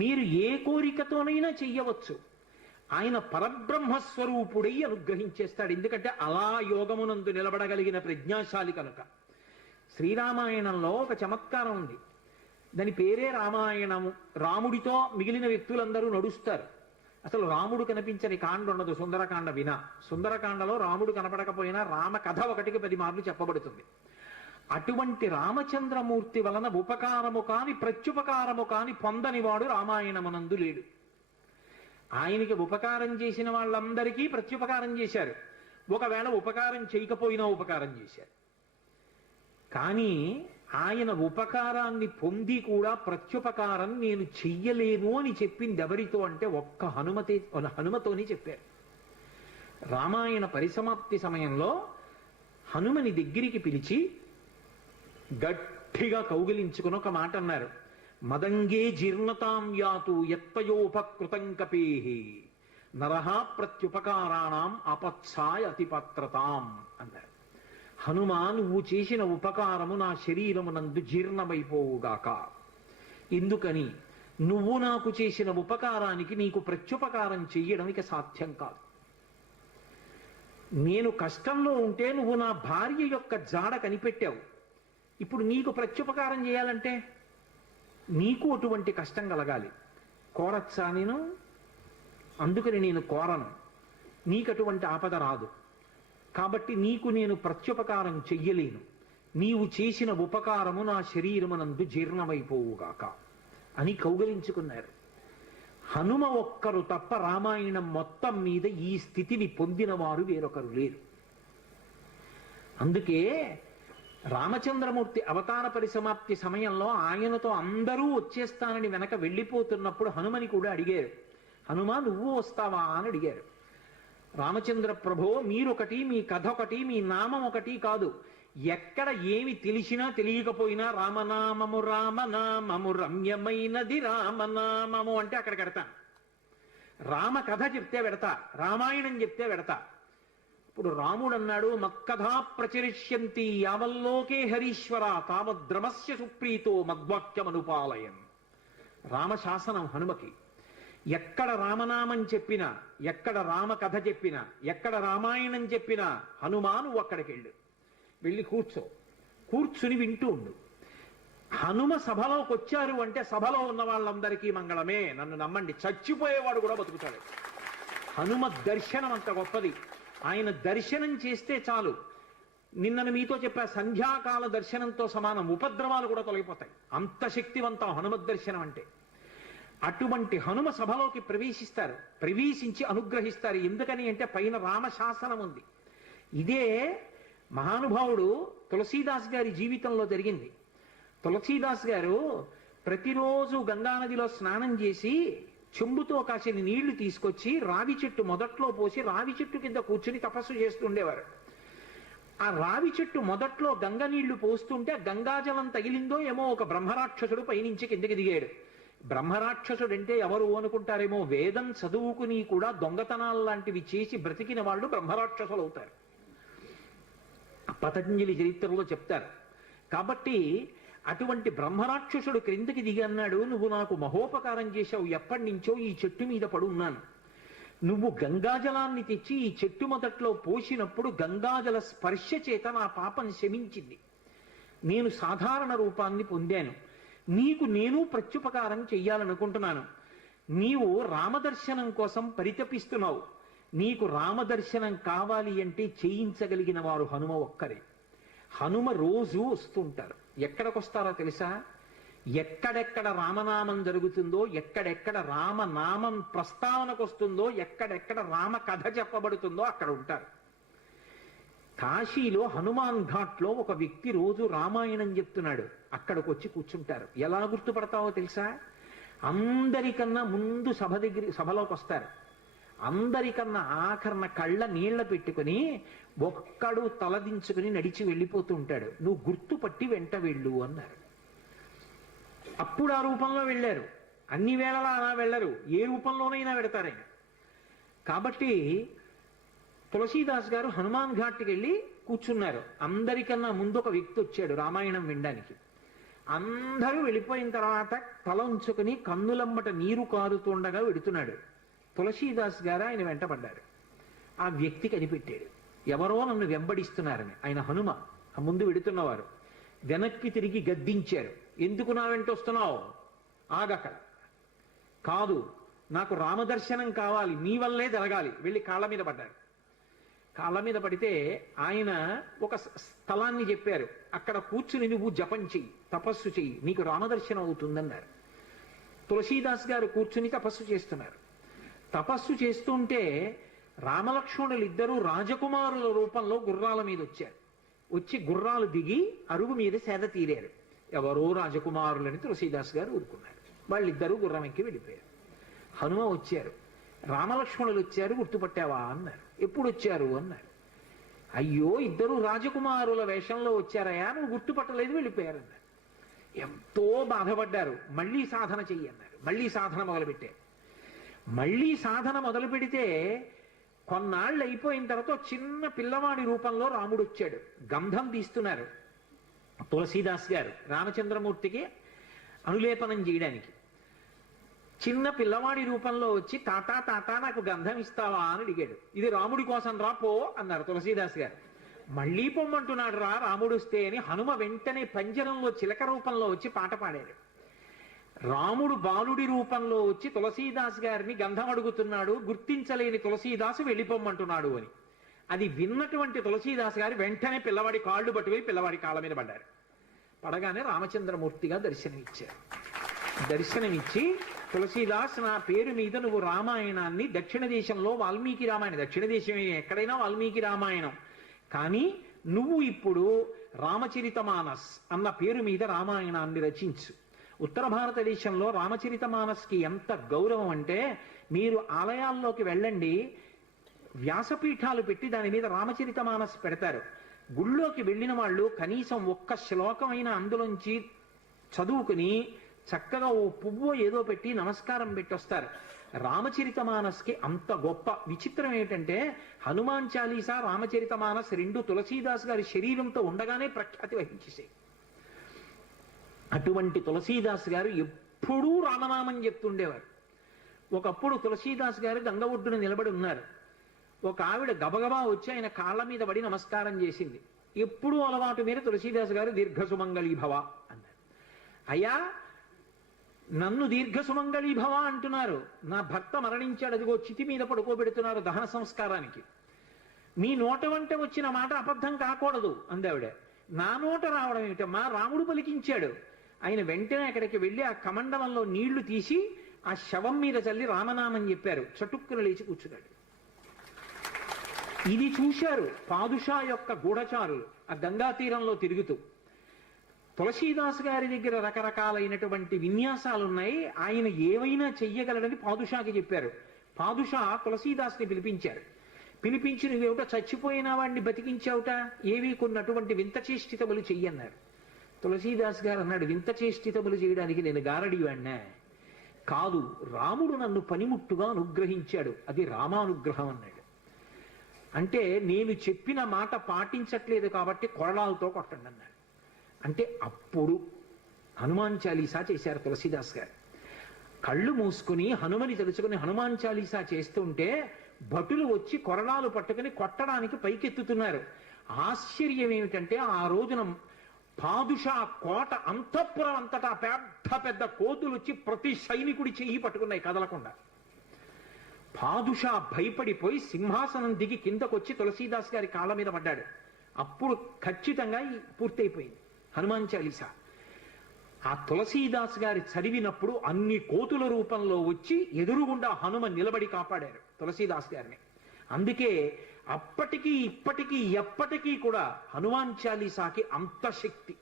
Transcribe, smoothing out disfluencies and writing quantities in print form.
మీరు ఏ కోరికతోనైనా చెయ్యవచ్చు. ఆయన పరబ్రహ్మస్వరూపుడై అనుగ్రహించేస్తాడు. ఎందుకంటే అలా యోగమునందు నిలబడగలిగిన ప్రజ్ఞాశాలి కనుక. శ్రీరామాయణంలో ఒక చమత్కారం ఉంది. దాని పేరే రామాయణము. రాముడితో మిగిలిన వ్యక్తులందరూ నడుస్తారు. అసలు రాముడు కనిపించని కాండ ఉండదు సుందరకాండ వినా. సుందరకాండలో రాముడు కనపడకపోయినా రామ కథ 1కి 10 మార్లు చెప్పబడుతుంది. అటువంటి రామచంద్రమూర్తి వలన ఉపకారము కాని ప్రత్యుపకారము కాని పొందనివాడు రామాయణమునందు లేడు. ఆయనకి ఉపకారం చేసిన వాళ్ళందరికీ ప్రత్యుపకారం చేశారు. ఒకవేళ ఉపకారం చేయకపోయినా ఉపకారం చేశారు. కానీ ఆయన ఉపకారాన్ని పొంది కూడా ప్రత్యుపకారం నేను చెయ్యలేను అని చెప్పింది ఎవరితో అంటే ఒక్క హనుమతోని చెప్పారు. రామాయణ పరిసమాప్తి సమయంలో హనుమని దగ్గరికి పిలిచి గట్టిగా కౌగిలించుకుని ఒక మాట అన్నారు. మదంగే జీర్ణతాం యాతు యత్పయోపకృతం కపేహి నరహ ప్రత్యుపకారాణం అపత్సాయ అతిపత్రతాం అన్నారు. హనుమా, నువ్వు చేసిన ఉపకారము నా శరీరమునందు జీర్ణమైపోవుగాక. ఎందుకని? నువ్వు నాకు చేసిన ఉపకారానికి నీకు ప్రత్యుపకారం చెయ్యడం ఇక సాధ్యం కాదు. నేను కష్టంలో ఉంటే నువ్వు నా భార్య యొక్క జాడ కనిపెట్టావు. ఇప్పుడు నీకు ప్రత్యుపకారం చేయాలంటే నీకు అటువంటి కష్టం కలగాలి. కోరచ్చా నేను? అందుకని నేను కోరను. నీకు అటువంటి ఆపద రాదు. కాబట్టి నీకు నేను ప్రత్యుపకారం చెయ్యలేను. నీవు చేసిన ఉపకారము నా శరీరమునందు జీర్ణమైపోవుగాక అని కౌగలించుకున్నారు. హనుమ ఒక్కరు తప్ప రామాయణం మొత్తం మీద ఈ స్థితిని పొందిన వారు వేరొకరు లేరు. అందుకే రామచంద్రమూర్తి అవతార పరిసమాప్తి సమయంలో ఆయనతో అందరూ వచ్చేస్తానని వెనక వెళ్ళిపోతున్నప్పుడు హనుమని కూడా అడిగారు. హనుమా, నువ్వు వస్తావా అని అడిగారు. రామచంద్ర ప్రభో, మీరొకటి, మీ కథ ఒకటి, మీ నామం ఒకటి కాదు. ఎక్కడ ఏమి తెలిసినా తెలియకపోయినా రామనామము రామనామము రమ్యమైనది రామనామము అంటే అక్కడ పెడతా. రామ కథ చెప్తే పెడతా, రామాయణం చెప్తే పెడతా. ఇప్పుడు రాముడు అన్నాడు, మక్కథా ప్రచరిష్యంతి యావల్లోకే హరీశ్వర తావద్రమస్య సుప్రీతో మద్వాక్యమనుపాలయం. రామశాసనం హనుమకి. ఎక్కడ రామనామం చెప్పినా, ఎక్కడ రామ కథ చెప్పినా, ఎక్కడ రామాయణం చెప్పినా హనుమాను అక్కడికి వెళ్ళి కూర్చుని వింటూ ఉండు. హనుమ సభలోకి వచ్చారు అంటే సభలో ఉన్న వాళ్ళందరికీ మంగళమే. నన్ను నమ్మండి, చచ్చిపోయేవాడు కూడా బతుకుతాడు. హనుమ దర్శనం అంత గొప్పది. ఆయన దర్శనం చేస్తే చాలు. నిన్నను మీతో చెప్పా, సంధ్యాకాల దర్శనంతో సమానం. ఉపద్రవాలు కూడా తొలగిపోతాయి. అంత శక్తివంతం హనుమద్ దర్శనం అంటే. అటువంటి హనుమ సభలోకి ప్రవేశిస్తారు. ప్రవేశించి అనుగ్రహిస్తారు. ఎందుకని అంటే పైన రామశాసనం ఉంది. ఇదే మహానుభావుడు తులసీదాస్ గారి జీవితంలో జరిగింది. తులసీదాస్ గారు ప్రతిరోజు గంగానదిలో స్నానం చేసి చెంబుతో కాసిన నీళ్లు తీసుకొచ్చి రావి చెట్టు మొదట్లో పోసి రావి చెట్టు కింద కూర్చుని తపస్సు చేస్తుండేవారు. ఆ రావి చెట్టు మొదట్లో గంగ నీళ్లు పోస్తుంటే గంగాజలం తగిలిందో ఏమో ఒక బ్రహ్మరాక్షసుడు పైనుంచి కిందకి దిగాడు. బ్రహ్మరాక్షసుడు అంటే ఎవరు అనుకుంటారేమో, వేదం చదువుకుని కూడా దొంగతనాలు లాంటివి చేసి బ్రతికిన వాళ్ళు బ్రహ్మరాక్షసులు అవుతారు. పతంజలి చరిత్రలో చెప్తారు. కాబట్టి అటువంటి బ్రహ్మరాక్షసుడు క్రిందకి దిగి అన్నాడు, నువ్వు నాకు మహోపకారం చేశావు. ఎప్పటి నుంచో ఈ చెట్టు మీద పడున్నాను. నువ్వు గంగాజలాన్ని తెచ్చి ఈ చెట్టు మొదట్లో పోసినప్పుడు గంగాజల స్పర్శ చేత నా పాపం శమించింది. నేను సాధారణ రూపాన్ని పొందాను. నీకు నేను ప్రత్యుపకారం చెయ్యాలనుకుంటున్నాను. నీవు రామదర్శనం కోసం పరితపిస్తున్నావు. నీకు రామదర్శనం కావాలి అంటే చేయించగలిగిన వారు హనుమ ఒక్కరే. హనుమ రోజు వస్తుంటారు. ఎక్కడికి వస్తారో తెలుసా? ఎక్కడెక్కడ రామనామం జరుగుతుందో, ఎక్కడెక్కడ రామనామం ప్రస్తావనకు వస్తుందో, ఎక్కడెక్కడ రామ కథ చెప్పబడుతుందో అక్కడ ఉంటారు. కాశీలో హనుమాన్ ఘాట్లో ఒక వ్యక్తి రోజు రామాయణం చెప్తున్నాడు. అక్కడికి వచ్చి కూర్చుంటారు. ఎలా గుర్తుపడతావో తెలుసా? అందరికన్నా ముందు సభలోకి వస్తారు. అందరికన్నా ఆఖరణ కళ్ళ నీళ్ల పెట్టుకుని ఒక్కడు తలదించుకుని నడిచి వెళ్ళిపోతూ ఉంటాడు. నువ్వు గుర్తుపట్టి వెంట వెళ్ళు అన్నారు. అప్పుడు ఆ రూపంలో వెళ్ళారు. అన్ని వేళలా అలా వెళ్ళరు, ఏ రూపంలోనైనా పెడతారాయన. కాబట్టి తులసీదాస్ గారు హనుమాన్ ఘాట్కి వెళ్ళి కూర్చున్నారు. అందరికన్నా ముందు ఒక వ్యక్తి వచ్చాడు రామాయణం వినడానికి. అందరూ వెళ్ళిపోయిన తర్వాత తల ఉంచుకుని కన్నులమ్మట నీరు కారుతుండగా వెడుతున్నాడు. తులసీదాస్ గారు ఆయన వెంటపడ్డారు. ఆ వ్యక్తి కనిపెట్టాడు, ఎవరో నన్ను వెంబడిస్తున్నారని. ఆయన హనుమ, ఆ ముందు వెడుతున్నవారు. వెనక్కి తిరిగి గద్దించారు, ఎందుకు నా వెంట వస్తున్నావు, ఆగక్కడ. కాదు, నాకు రామదర్శనం కావాలి, నీ వల్లే జరగాలి. వెళ్ళి కాళ్ళ మీద పడ్డారు. కాళ్ళ మీద పడితే ఆయన ఒక స్థలాన్ని చెప్పారు, అక్కడ కూర్చుని నువ్వు జపం చెయ్యి, తపస్సు చెయ్యి, నీకు రామదర్శనం అవుతుందన్నారు. తులసీదాస్ గారు కూర్చుని తపస్సు చేస్తున్నారు. తపస్సు చేస్తుంటే రామలక్ష్మణులు ఇద్దరూ రాజకుమారుల రూపంలో గుర్రాల మీద వచ్చారు. వచ్చి గుర్రాలు దిగి అరుగు మీద సేద తీరారు. ఎవరో రాజకుమారులని తులసీదాస్ గారు ఊరుకున్నారు. వాళ్ళిద్దరూ గుర్రం ఎక్కి వెళ్ళిపోయారు. హనుమ వచ్చారు, రామలక్ష్మణులు వచ్చారు, గుర్తుపట్టావా అన్నారు. ఎప్పుడు వచ్చారు అన్నారు. అయ్యో, ఇద్దరు రాజకుమారుల వేషంలో వచ్చారయా, నువ్వు గుర్తుపట్టలేదు, వెళ్ళిపోయారన్నారు. ఎంతో బాధపడ్డారు. మళ్ళీ సాధన చెయ్యి అన్నారు. మళ్ళీ సాధన మొదలుపెట్టారు. మళ్ళీ సాధన మొదలు పెడితే కొన్నాళ్ళు అయిపోయిన తర్వాత చిన్న పిల్లవాడి రూపంలో రాముడు వచ్చాడు. గంధం తీస్తున్నారు తులసీదాస్ గారు రామచంద్రమూర్తికి అనులేపనం చేయడానికి. చిన్న పిల్లవాడి రూపంలో వచ్చి, తాతా తాతా నాకు గంధం ఇస్తావా అని అడిగాడు. ఇది రాముడి కోసం రా, పో అన్నారు తులసీదాస్ గారు. మళ్ళీ పొమ్మంటున్నాడు రా రాముడు వస్తే అని హనుమ వెంటనే పంజరంలో చిలక రూపంలో వచ్చి పాట పాడాడు. రాముడు బాలుడి రూపంలో వచ్చి తులసీదాస్ గారిని గంధం అడుగుతున్నాడు, గుర్తించలేని తులసీదాసు వెళ్ళిపోమ్మంటున్నాడు అని. అది విన్నటువంటి తులసీదాస్ గారు వెంటనే పిల్లవాడి కాళ్ళు పట్టుకుని పిల్లవాడి కాళ్ళ మీద పడ్డారు. పడగానే రామచంద్రమూర్తిగా దర్శనమిచ్చారు. దర్శనమిచ్చి, తులసీదాస్, నా పేరు మీద నువ్వు రామాయణాన్ని, దక్షిణ దేశంలో వాల్మీకి రామాయణం, దక్షిణ దేశం ఎక్కడైనా వాల్మీకి రామాయణం, కానీ నువ్వు ఇప్పుడు రామచరితమానస్ అన్న పేరు మీద రామాయణాన్ని రచించు. ఉత్తర భారతదేశంలో రామచరితమానస్కి ఎంత గౌరవం అంటే, మీరు ఆలయాల్లోకి వెళ్ళండి, వ్యాసపీఠాలు పెట్టి దాని మీద రామచరితమానస్ పెడతారు. గుళ్ళోకి వెళ్ళిన వాళ్ళు కనీసం ఒక్క శ్లోకమైన అందులోంచి చదువుకుని చక్కగా ఓ పువ్వు ఏదో పెట్టి నమస్కారం పెట్టొస్తారు. రామచరితమానస్కి అంత గొప్ప. విచిత్రం ఏంటంటే, హనుమాన్ చాలీసా, రామచరితమానస్ రెండు తులసీదాస్ గారి శరీరంతో ఉండగానే ప్రఖ్యాతి వహించేసాయి. అటువంటి తులసీదాస్ గారు ఎప్పుడూ రామనామం చెప్తుండేవారు. ఒకప్పుడు తులసీదాస్ గారు గంగ ఒడ్డున నిలబడి ఉన్నారు. ఒక ఆవిడ గబగబా వచ్చి ఆయన కాళ్ళ మీద పడి నమస్కారం చేసింది. ఎప్పుడూ అలవాటు మీద తులసీదాస్ గారు దీర్ఘసుమంగళీభవ అన్నారు. అయ్యా, నన్ను దీర్ఘసుమంగళీభవ అంటున్నారు, నా భర్త మరణించాడు, అదిగో చితి మీద పడుకోబెడుతున్నారు దహన సంస్కారానికి, మీ నోట వంట వచ్చిన మాట అబద్ధం కాకూడదు అందావిడ. నా నోట రావడం ఏమిటమ్మా, రాముడు పలికించాడు. ఆయన వెంటనే అక్కడికి వెళ్ళి ఆ కమండలంలో నీళ్లు తీసి ఆ శవం మీద చల్లి రామనామం చెప్పారు. చటుక్కున లేచి కూర్చున్నాడు. ఇది చూశారు పాదుషా యొక్క గూఢచారులు ఆ గంగా తీరంలో తిరుగుతూ. తులసీదాస్ గారి దగ్గర రకరకాలైనటువంటి విన్యాసాలున్నాయి, ఆయన ఏవైనా చెయ్యగలడని పాదుషాకి చెప్పారు. పాదుషా తులసీదాస్ని పిలిపించారు. పిలిపించి, నువ్వేమిటో చచ్చిపోయిన వాడిని బతికించావుట, ఏవి కొన్నటువంటి వింత చేష్టితములు చెయ్యన్నారు. తులసీదాస్ గారు అన్నాడు, వింత చేష్టితములు చేయడానికి నేను గారడీవాణ్ణా? కాదు, రాముడు నన్ను పనిముట్టుగా అనుగ్రహించాడు, అది రామానుగ్రహం అన్నాడు. అంటే నేను చెప్పిన మాట పాటించట్లేదు కాబట్టి కొరడాలతో కొట్టండి అన్నాడు. అంటే అప్పుడు హనుమాన్ చాలీసా చేశారు తులసీదాస్ గారు. కళ్ళు మూసుకుని హనుమని తెలుసుకుని హనుమాన్ చాలీసా చేస్తుంటే భటులు వచ్చి కొరడాలు పట్టుకుని కొట్టడానికి పైకెత్తుతున్నారు. ఆశ్చర్యం ఏమిటంటే, ఆ రోజున పాదుషా కోట అంతఃపురం అంతటా పెద్ద పెద్ద కోతులు వచ్చి ప్రతి సైనికుడి చెయ్యి పట్టుకున్నాయి కదలకుండా. పాదుషా భయపడిపోయి సింహాసనం దిగి కిందకొచ్చి తులసీదాస్ గారి కాళ్ళ మీద పడ్డాడు. అప్పుడు ఖచ్చితంగా పూర్తయిపోయింది హనుమాన్ చాలీసా. ఆ తులసీదాస్ గారి చదివినప్పుడు అన్ని కోతుల రూపంలో వచ్చి ఎదురుగుండా హనుమ నిలబడి కాపాడారు తులసీదాస్ గారిని. అందుకే అప్పటికీ ఇప్పటికీ ఎప్పటికీ కూడా హనుమాన్ చాలీసాకి అంత శక్తి.